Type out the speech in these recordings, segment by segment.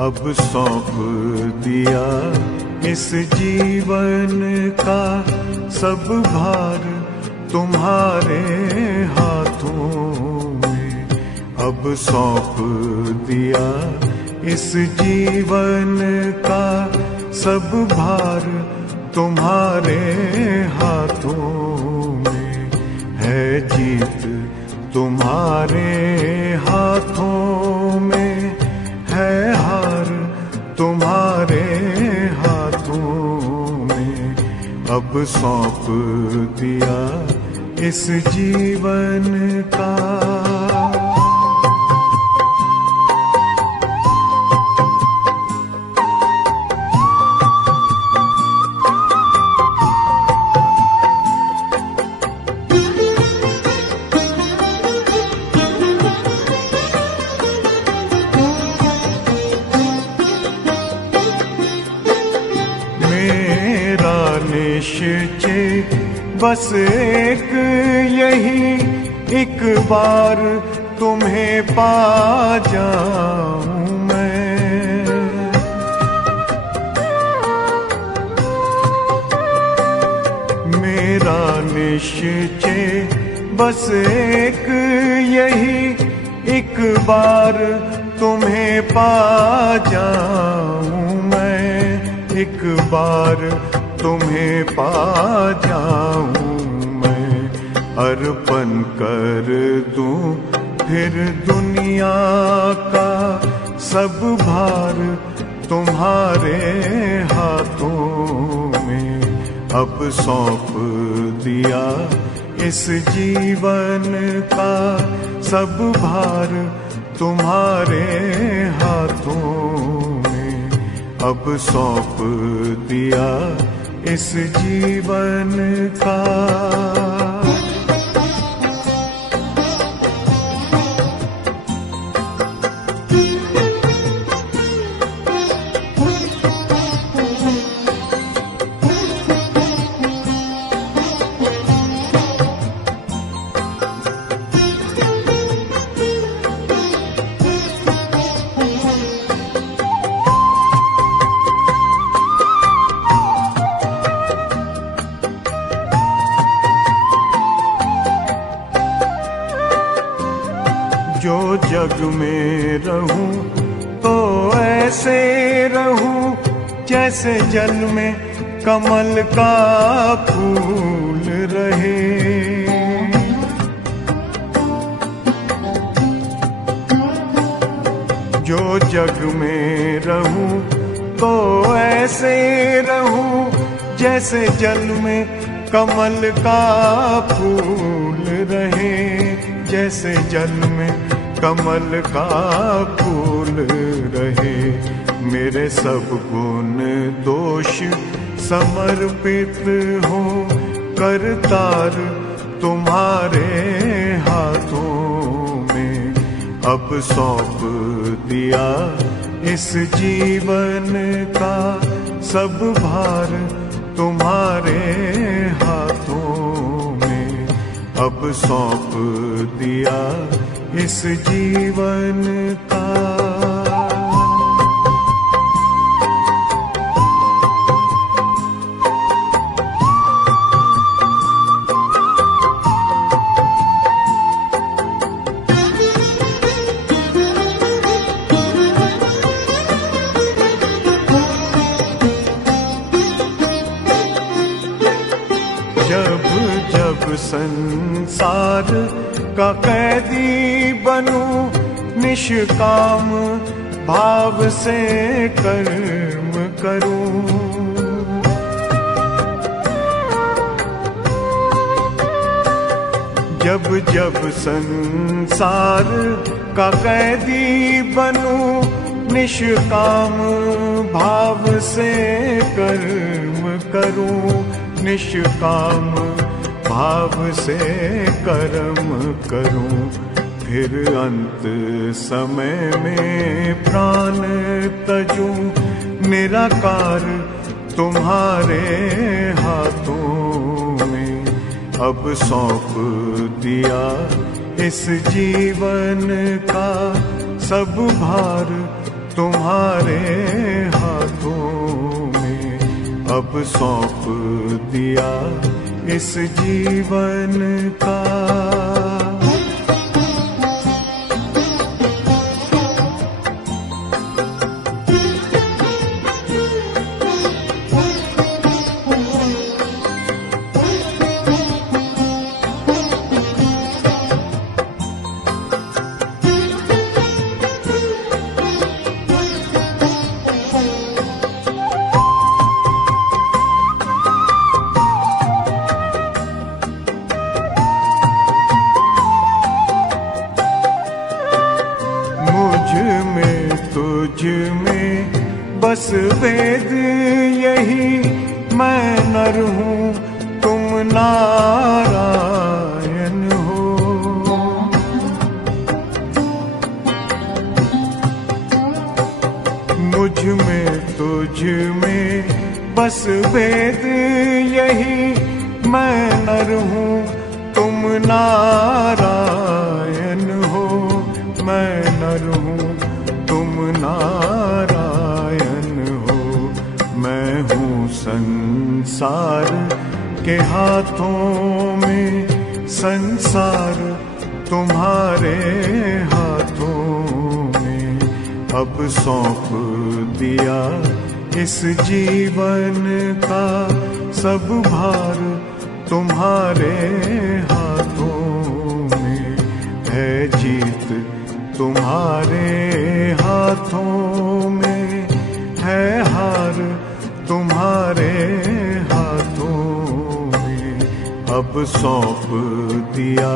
अब सौंप दिया इस जीवन का सब भार तुम्हारे हाथों में। अब सौंप दिया इस जीवन का सब भार तुम्हारे हाथों में। है जीत तुम्हारे हाथों में, है हार तुम्हारे हाथों में। अब सौंप दिया इस जीवन का। निश्चय बस एक यही, एक बार तुम्हें पा जाऊं मैं। मेरा निश्चय बस एक यही, एक बार तुम्हें पा जाऊं मैं। एक बार तुम्हें पा जाऊं मैं। अर्पण कर दूं फिर दुनिया का सब भार तुम्हारे हाथों में। अब सौंप दिया इस जीवन का सब भार तुम्हारे हाथों में। अब सौंप दिया इस जीवन का। जो जग में रहूं तो ऐसे रहूं जैसे जल में कमल का फूल रहे। जो जग में रहूं तो ऐसे रहूं जैसे जल में कमल का फूल रहे। जैसे जल में कमल का फूल रहे। मेरे सब गुण दोष समर्पित हो करतार तुम्हारे हाथों में। अब सौंप दिया इस जीवन का सब भार तुम्हारे हाथों में। अब सौंप दिया इस जीवन का। जब जब संसार का कैदी बनूं निष्काम भाव से कर्म करूं। जब जब संसार का कैदी बनूं निष्काम भाव से कर्म करूं। निष्काम भाव से कर्म करूं। फिर अंत समय में प्राण तजूं निराकार तुम्हारे हाथों में। अब सौंप दिया इस जीवन का सब भार तुम्हारे हाथों में अब सौंप दिया इस जीवन का। तुझ में बस वेद यही, मैं नर हूँ तुम नारायण हो। मुझ में तुझ में बस वेद यही, मैं नर हूँ तुम नारायण हो। मैं नर हूँ तुम नारायण हो। मैं हूँ संसार के हाथों में, संसार तुम्हारे हाथों में अब सौंप दिया इस जीवन का। सब भार तुम्हारे हाथों में है, जीत तुम्हारे हाथों में है, हार तुम्हारे हाथों में अब सौंप दिया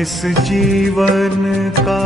इस जीवन का।